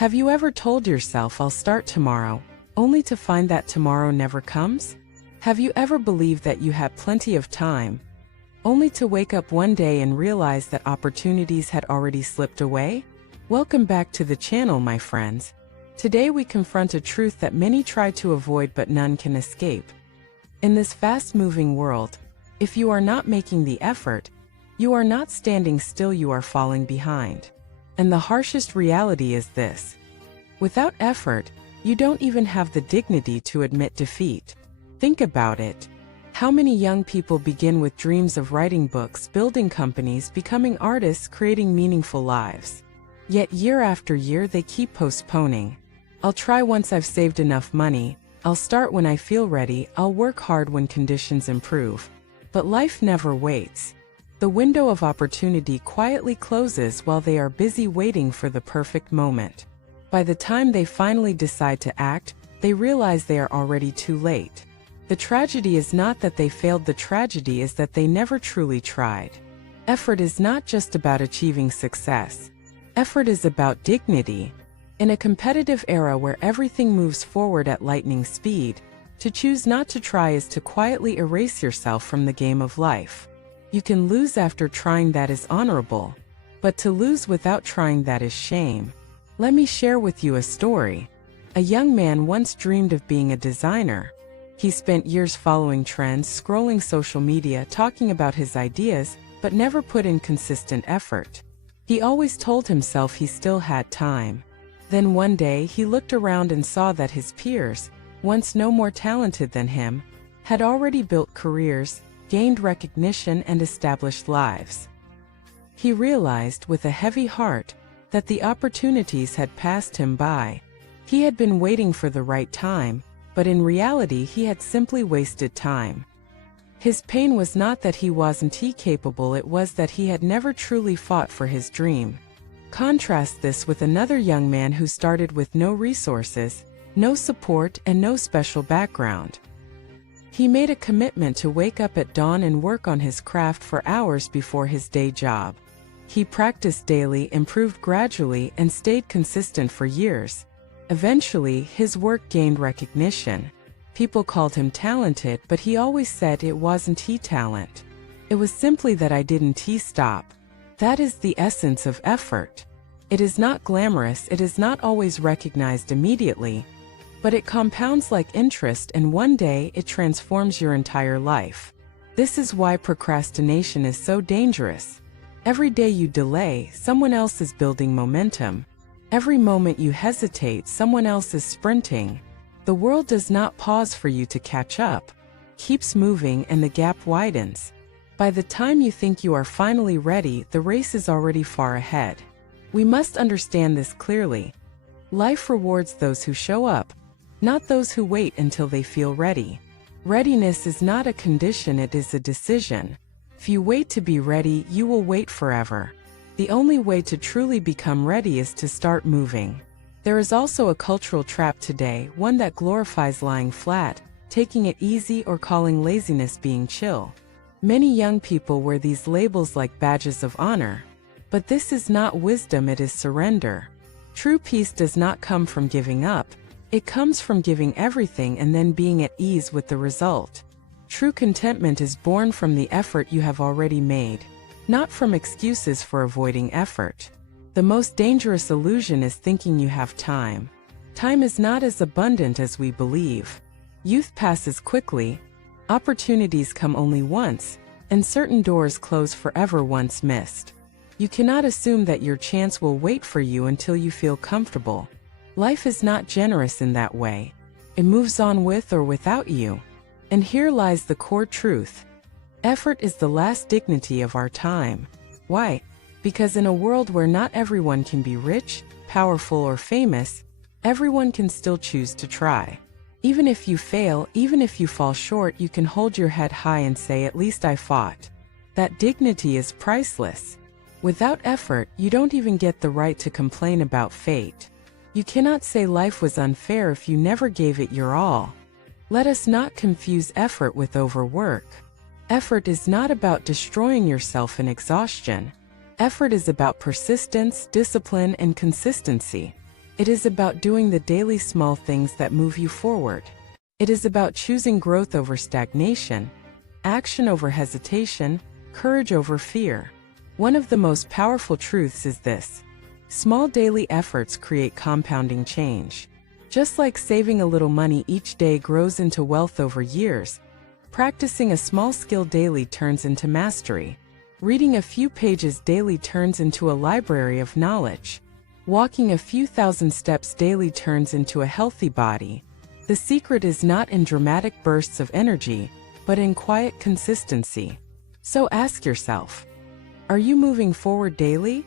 Have you ever told yourself, I'll start tomorrow, only to find that tomorrow never comes? Have you ever believed that you had plenty of time, only to wake up one day and realize that opportunities had already slipped away? Welcome back to the channel, my friends. Today we confront a truth that many try to avoid but none can escape. In this fast-moving world, if you are not making the effort, you are not standing still, you are falling behind. And the harshest reality is this: without effort, you don't even have the dignity to admit defeat. Think about it. How many young people begin with dreams of writing books, building companies, becoming artists, creating meaningful lives? Yet year after year they keep postponing. I'll try once I've saved enough money, I'll start when I feel ready, I'll work hard when conditions improve. But life never waits. The window of opportunity quietly closes while they are busy waiting for the perfect moment. By the time they finally decide to act, they realize they are already too late. The tragedy is not that they failed, the tragedy is that they never truly tried. Effort is not just about achieving success. Effort is about dignity. In a competitive era where everything moves forward at lightning speed, to choose not to try is to quietly erase yourself from the game of life. You can lose after trying, that is honorable. But to lose without trying, that is shame. Let me share with you a story. A young man once dreamed of being a designer. He spent years following trends, scrolling social media, talking about his ideas, but never put in consistent effort. He always told himself he still had time. Then one day he looked around and saw that his peers, once no more talented than him, had already built careers, gained recognition, and established lives. He realized with a heavy heart that the opportunities had passed him by. He had been waiting for the right time, but in reality he had simply wasted time. His pain was not that he wasn't capable, it was that he had never truly fought for his dream. Contrast this with another young man who started with no resources, no support, and no special background. He made a commitment to wake up at dawn and work on his craft for hours before his day job. He practiced daily, improved gradually, and stayed consistent for years. Eventually, his work gained recognition. People called him talented, but he always said it wasn't talent. It was simply that I didn't stop. That is the essence of effort. It is not glamorous, it is not always recognized immediately, but it compounds like interest, and one day it transforms your entire life. This is why procrastination is so dangerous. Every day you delay, someone else is building momentum. Every moment you hesitate, someone else is sprinting. The world does not pause for you to catch up. Keeps moving and the gap widens. By the time you think you are finally ready, the race is already far ahead. We must understand this clearly. Life rewards those who show up, not those who wait until they feel ready. Readiness is not a condition, it is a decision. If you wait to be ready, you will wait forever. The only way to truly become ready is to start moving. There is also a cultural trap today, one that glorifies lying flat, taking it easy, or calling laziness being chill. Many young people wear these labels like badges of honor. But this is not wisdom, it is surrender. True peace does not come from giving up. It comes from giving everything and then being at ease with the result. True contentment is born from the effort you have already made, not from excuses for avoiding effort. The most dangerous illusion is thinking you have time. Time is not as abundant as we believe. Youth passes quickly, opportunities come only once, and certain doors close forever once missed. You cannot assume that your chance will wait for you until you feel comfortable. Life is not generous in that way. It moves on with or without you. And here lies the core truth. Effort is the last dignity of our time. Why? Because in a world where not everyone can be rich, powerful, or famous, everyone can still choose to try. Even if you fail, even if you fall short, you can hold your head high and say, at least I fought. That dignity is priceless. Without effort, you don't even get the right to complain about fate. You cannot say life was unfair if you never gave it your all. Let us not confuse effort with overwork. Effort is not about destroying yourself in exhaustion. Effort is about persistence, discipline, and consistency. It is about doing the daily small things that move you forward. It is about choosing growth over stagnation, action over hesitation, courage over fear. One of the most powerful truths is this: small daily efforts create compounding change. Just like saving a little money each day grows into wealth over years, practicing a small skill daily turns into mastery. Reading a few pages daily turns into a library of knowledge. Walking a few thousand steps daily turns into a healthy body. The secret is not in dramatic bursts of energy, but in quiet consistency. So ask yourself, are you moving forward daily?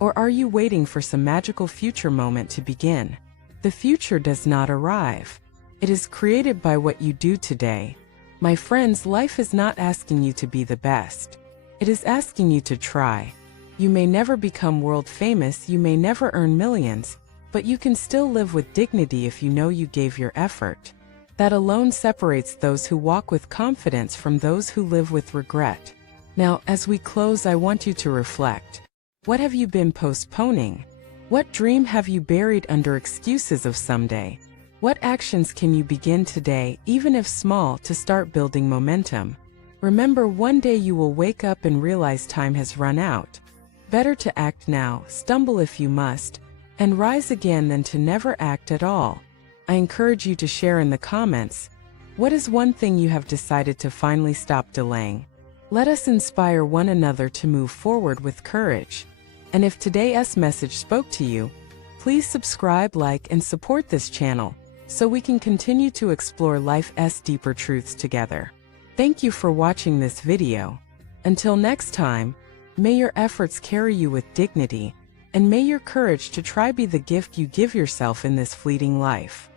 Or are you waiting for some magical future moment to begin? The future does not arrive. It is created by what you do today. My friends, life is not asking you to be the best. It is asking you to try. You may never become world famous, you may never earn millions, but you can still live with dignity if you know you gave your effort. That alone separates those who walk with confidence from those who live with regret. Now, as we close, I want you to reflect. What have you been postponing? What dream have you buried under excuses of someday? What actions can you begin today, even if small, to start building momentum? Remember, one day you will wake up and realize time has run out. Better to act now, stumble if you must, and rise again than to never act at all. I encourage you to share in the comments, what is one thing you have decided to finally stop delaying? Let us inspire one another to move forward with courage. And if today's message spoke to you, please subscribe, like, and support this channel so we can continue to explore life's deeper truths together. Thank you for watching this video. Until next time, may your efforts carry you with dignity, and may your courage to try be the gift you give yourself in this fleeting life.